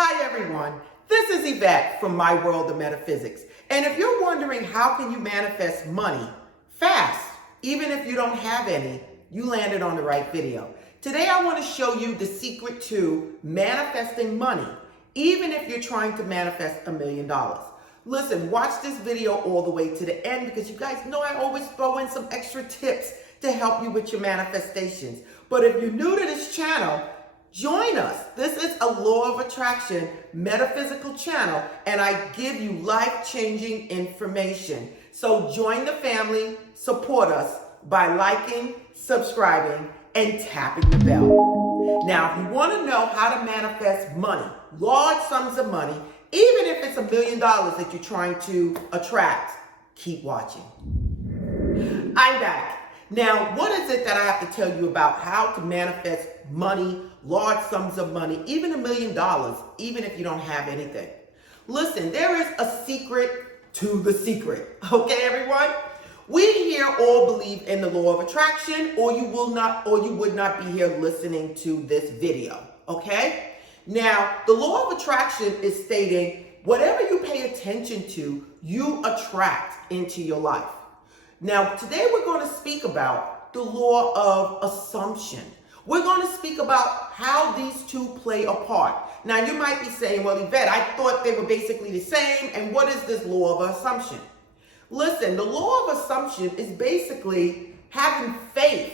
Hi everyone, this is Yvette from My World of Metaphysics. And if you're wondering how can you manifest money fast, even if you don't have any, you landed on the right video. Today I want to show you the secret to manifesting money, even if you're trying to manifest $1 million. Listen, watch this video all the way to the end because you guys know I always throw in some extra tips to help you with your manifestations. But if you're new to this channel, join us. This is a law of attraction metaphysical channel, and I give you life-changing information. So join the family, support us by liking, subscribing, and tapping the bell. Now, if you want to know how to manifest money, large sums of money, even if it's $1 million that you're trying to attract, keep watching. I'm back. Now, what is it that I have to tell you about how to manifest money, large sums of money, even $1 million, even if you don't have anything? Listen, there is a secret to the secret. Okay, everyone? We here all believe in the law of attraction, or you would not be here listening to this video. Okay? Now, the law of attraction is stating whatever you pay attention to, you attract into your life. Now, today we're going to speak about the law of assumption. We're going to speak about how these two play a part. Now, you might be saying, well, Yvette, I thought they were basically the same, and what is this law of assumption? Listen, the law of assumption is basically having faith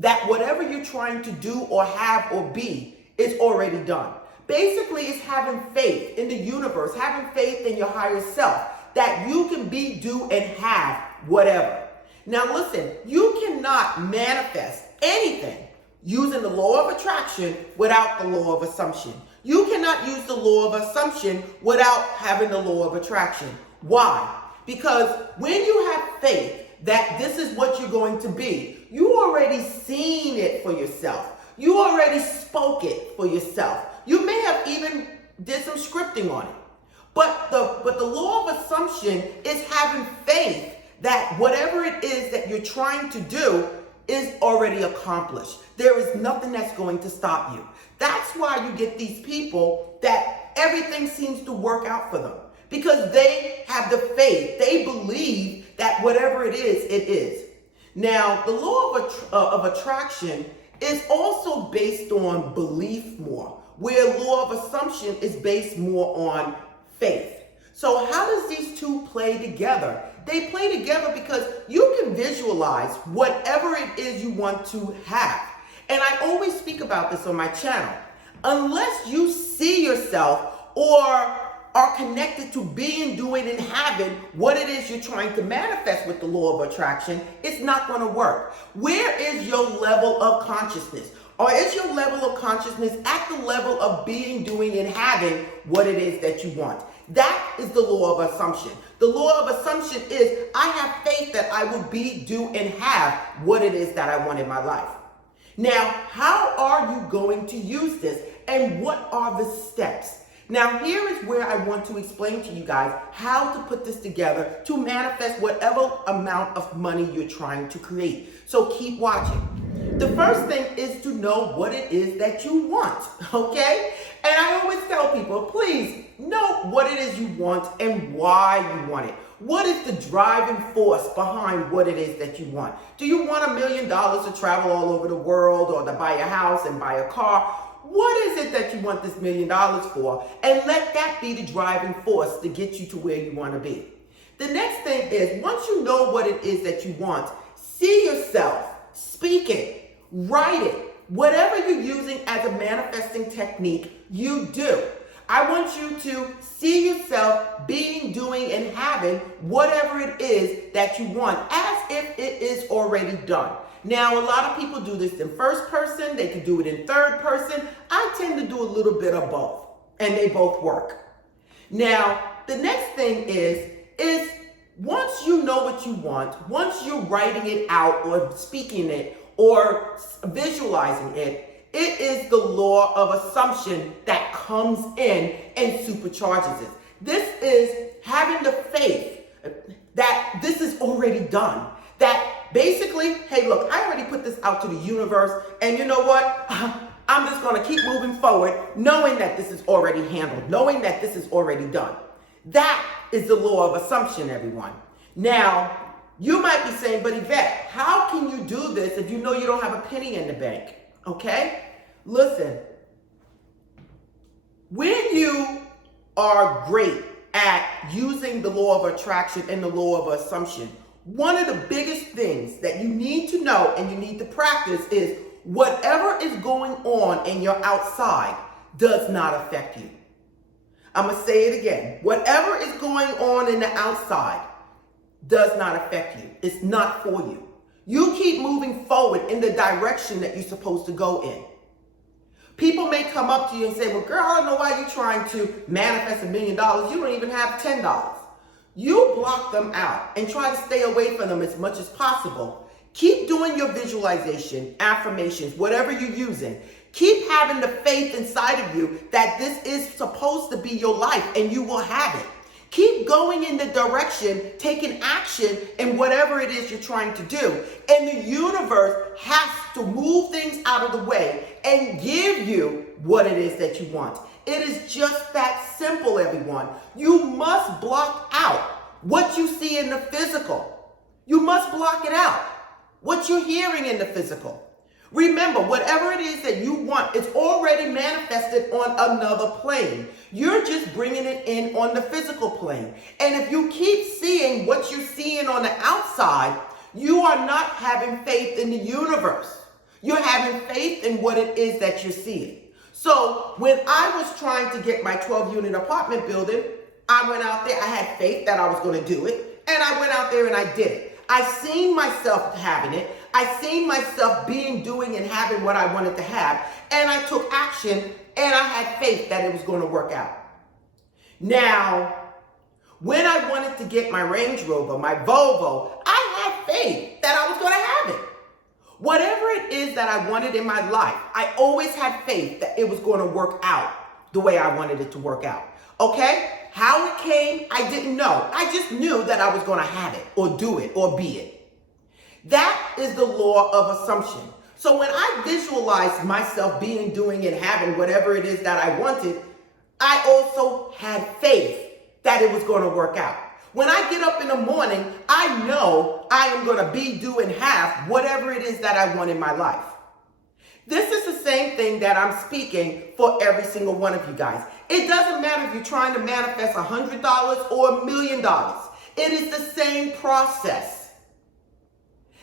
that whatever you're trying to do or have or be is already done. Basically, it's having faith in the universe, having faith in your higher self, that you can be, do, and have whatever. Now listen, you cannot manifest anything using the law of attraction without the law of assumption. You cannot use the law of assumption without having the law of attraction. Why? Because when you have faith that this is what you're going to be, you already seen it for yourself. You already spoke it for yourself. You may have even did some scripting on it. But the law of assumption is having faith that whatever it is that you're trying to do is already accomplished. There is nothing that's going to stop you. That's why you get these people that everything seems to work out for them, because they have the faith. They believe that whatever it is, it is. Now, the law of attraction is also based on belief more, where law of assumption is based more on faith. So how does these two play together? They play together because you can visualize whatever it is you want to have. And I always speak about this on my channel. Unless you see yourself or are connected to being, doing, and having what it is you're trying to manifest with the law of attraction, it's not going to work. Where is your level of consciousness? Or is your level of consciousness at the level of being, doing, and having what it is that you want? That is the law of assumption. The law of assumption is I have faith that I will be, do, and have what it is that I want in my life. Now, how are you going to use this, and what are the steps? Now, here is where I want to explain to you guys how to put this together to manifest whatever amount of money you're trying to create. So keep watching. The first thing is to know what it is that you want, okay? And I always tell people, please know what it is you want and why you want it. What is the driving force behind what it is that you want? Do you want $1 million to travel all over the world, or to buy a house and buy a car? What is it that you want this $1 million for? And let that be the driving force to get you to where you want to be. The next thing is, once you know what it is that you want, see yourself, speak it, write it. Whatever you're using as a manifesting technique, you do. I want you to see yourself being, doing, and having whatever it is that you want as if it is already done. Now, a lot of people do this in first person. They can do it in third person. I tend to do a little bit of both, and they both work. Now, the next thing is once you know what you want, once you're writing it out or speaking it or visualizing it, it is the law of assumption that comes in and supercharges it. This is having the faith that this is already done. That basically, hey, look, I already put this out to the universe, and you know what? I'm just going to keep moving forward, knowing that this is already handled, knowing that this is already done. That is the law of assumption, everyone. Now, you might be saying, but Yvette, how can you do this if you know you don't have a penny in the bank? Okay? Listen, when you are great at using the law of attraction and the law of assumption, one of the biggest things that you need to know and you need to practice is whatever is going on in your outside does not affect you. I'm going to say it again. Whatever is going on in the outside does not affect you. It's not for you. You keep moving forward in the direction that you're supposed to go in. People may come up to you and say, well, girl, I don't know why you're trying to manifest $1 million. You don't even have $10. You block them out and try to stay away from them as much as possible. Keep doing your visualization, affirmations, whatever you're using. Keep having the faith inside of you that this is supposed to be your life and you will have it. Keep going in the direction, taking action in whatever it is you're trying to do. And the universe has to move things out of the way and give you what it is that you want. It is just that simple, everyone. You must block out what you see in the physical. You must block it out. What you're hearing in the physical. Remember, whatever it is that you want, it's already manifested on another plane. You're just bringing it in on the physical plane. And if you keep seeing what you're seeing on the outside, you are not having faith in the universe. You're having faith in what it is that you're seeing. So when I was trying to get my 12-unit apartment building, I went out there. I had faith that I was going to do it. And I went out there and I did it. I seen myself having it. I seen myself doing and having what I wanted to have. And I took action and I had faith that it was going to work out. Now, when I wanted to get my Range Rover, my Volvo, I had faith that I was going to have it. Whatever it is that I wanted in my life, I always had faith that it was going to work out the way I wanted it to work out. Okay? How it came, I didn't know. I just knew that I was going to have it or do it or be it. That is the law of assumption. So when I visualized myself doing, and having whatever it is that I wanted, I also had faith that it was going to work out. When I get up in the morning, I know I am going to do, and have whatever it is that I want in my life. This is the same thing that I'm speaking for every single one of you guys. It doesn't matter if you're trying to manifest $100 or $1 million. It is the same process.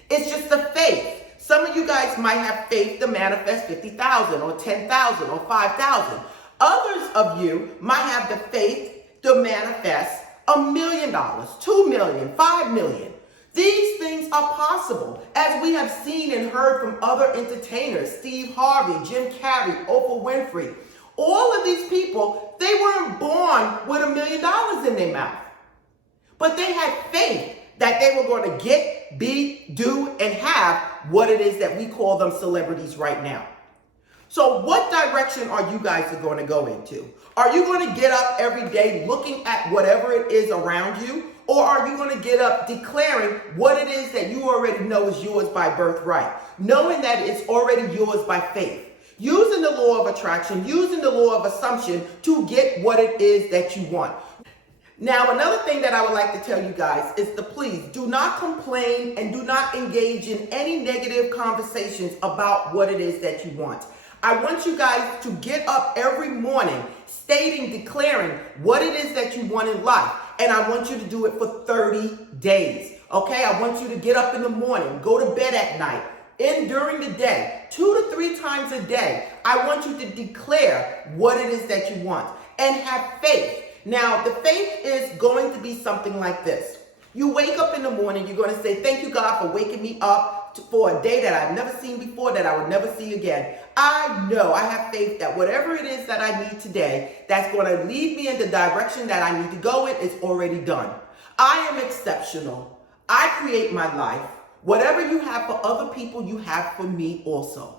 It's just the faith. Some of you guys might have faith to manifest 50,000 or 10,000 or 5,000. Others of you might have the faith to manifest $1 million, $2 million, $5 million. These things are possible, as we have seen and heard from other entertainers, Steve Harvey, Jim Carrey, Oprah Winfrey. All of these people, they weren't born with $1 million in their mouth. But they had faith that they were going to get, do, and have what it is that we call them celebrities right now. So what direction are you guys going to go into? Are you going to get up every day looking at whatever it is around you? Or are you going to get up declaring what it is that you already know is yours by birthright, knowing that it's already yours by faith? Using the law of attraction, using the law of assumption to get what it is that you want. Now, another thing that I would like to tell you guys is to please do not complain and do not engage in any negative conversations about what it is that you want. I want you guys to get up every morning declaring what it is that you want in life. And I want you to do it for 30 days. Okay? I want you to get up in the morning, go to bed at night, and during the day, 2 to 3 times a day. I want you to declare what it is that you want and have faith. Now, the faith is going to be something like this. You wake up in the morning, you're going to say, thank you, God, for waking me up for a day that I've never seen before, that I would never see again. I know, I have faith that whatever it is that I need today, that's going to lead me in the direction that I need to go in, is already done. I am exceptional. I create my life. Whatever you have for other people, you have for me also.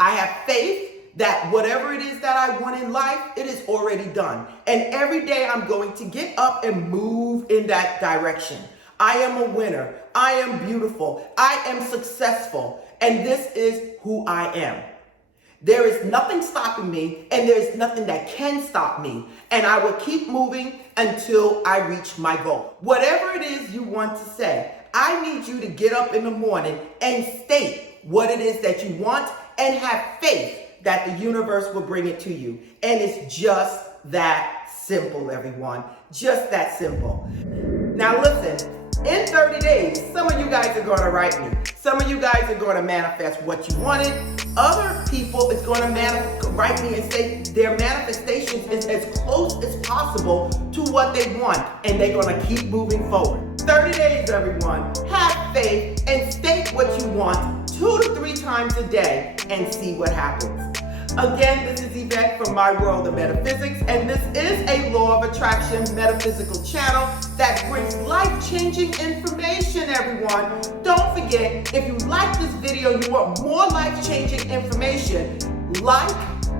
I have faith that whatever it is that I want in life, it is already done. And every day I'm going to get up and move in that direction. I am a winner. I am beautiful. I am successful. And this is who I am. There is nothing stopping me, and there's nothing that can stop me. And I will keep moving until I reach my goal. Whatever it is you want to say, I need you to get up in the morning and state what it is that you want and have faith that the universe will bring it to you. And it's just that simple, everyone. Just that simple. Now listen, in 30 days, some of you guys are going to write me. Some of you guys are going to manifest what you wanted. Other people is going to write me and say their manifestations is as close as possible to what they want. And they're going to keep moving forward. 30 days, everyone. Have faith and state what you want 2 to 3 times a day and see what happens. Again, this is Yvette from My World of Metaphysics, and this is a Law of Attraction metaphysical channel that brings life-changing information, everyone. Don't forget, if you like this video and you want more life-changing information, like,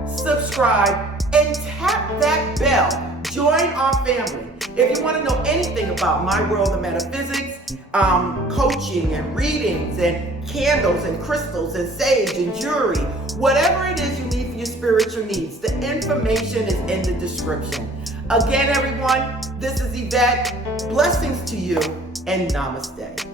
subscribe, and tap that bell. Join our family. If you want to know anything about My World of Metaphysics, coaching and readings and candles and crystals and sage and jewelry, whatever it is you need for your spiritual needs, the information is in the description. Again, everyone, this is Yvette. Blessings to you and namaste.